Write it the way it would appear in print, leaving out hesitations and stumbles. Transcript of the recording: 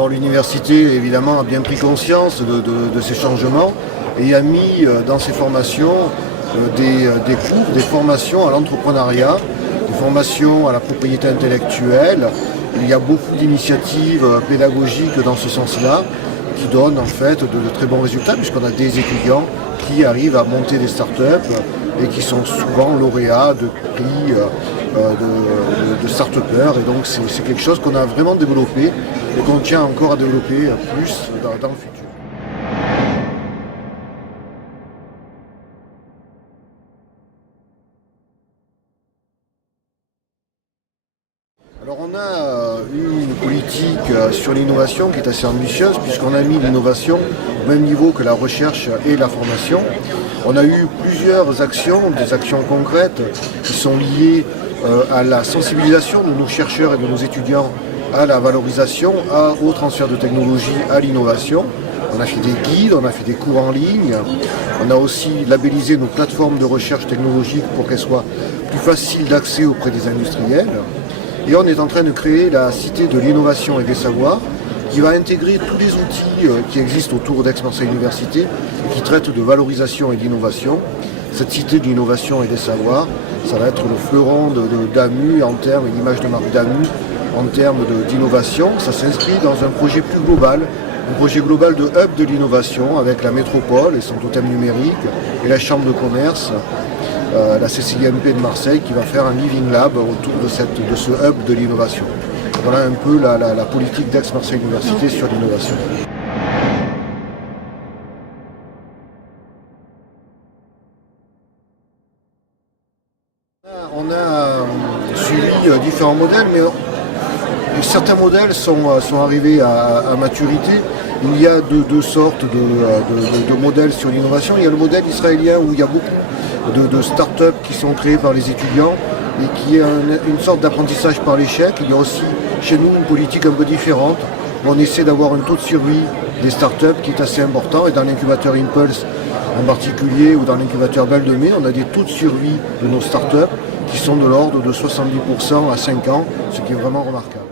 D'abord, l'université, évidemment, a bien pris conscience de ces changements et a mis dans ses formations des cours, des formations à l'entrepreneuriat, des formations à la propriété intellectuelle. Il y a beaucoup d'initiatives pédagogiques dans ce sens-là qui donnent en fait de très bons résultats puisqu'on a des étudiants qui arrivent à monter des startups et qui sont souvent lauréats de prix de start-upers. Et donc c'est quelque chose qu'on a vraiment développé et qu'on tient encore à développer plus dans le futur. Alors on a eu une politique sur l'innovation qui est assez ambitieuse puisqu'on a mis l'innovation au même niveau que la recherche et la formation. On a eu plusieurs actions, des actions concrètes qui sont liées à la sensibilisation de nos chercheurs et de nos étudiants à la valorisation, au transfert de technologie, à l'innovation. On a fait des guides, on a fait des cours en ligne, on a aussi labellisé nos plateformes de recherche technologique pour qu'elles soient plus faciles d'accès auprès des industriels. Et on est en train de créer la Cité de l'innovation et des savoirs qui va intégrer tous les outils qui existent autour d'Aix-Marseille Université et qui traitent de valorisation et d'innovation. Cette Cité de l'innovation et des savoirs, ça va être le fleuron d'AMU en termes, et l'image de marque d'AMU en termes d'innovation. Ça s'inscrit dans un projet plus global, un projet global de hub de l'innovation avec la métropole et son totem numérique et la chambre de commerce. La CCIMP de Marseille qui va faire un Living Lab autour de ce hub de l'innovation. Voilà un peu la politique d'Aix-Marseille Université sur l'innovation. On a suivi différents modèles, mais certains modèles sont arrivés à maturité. Il y a deux sortes de modèles sur l'innovation. Il y a le modèle israélien où il y a beaucoup de start-up qui sont créées par les étudiants et qui est une sorte d'apprentissage par l'échec. Il y a aussi chez nous une politique un peu différente où on essaie d'avoir un taux de survie des start-up qui est assez important et dans l'incubateur Impulse en particulier ou dans l'incubateur Belle de Mai, on a des taux de survie de nos start-up qui sont de l'ordre de 70% à 5 ans, ce qui est vraiment remarquable.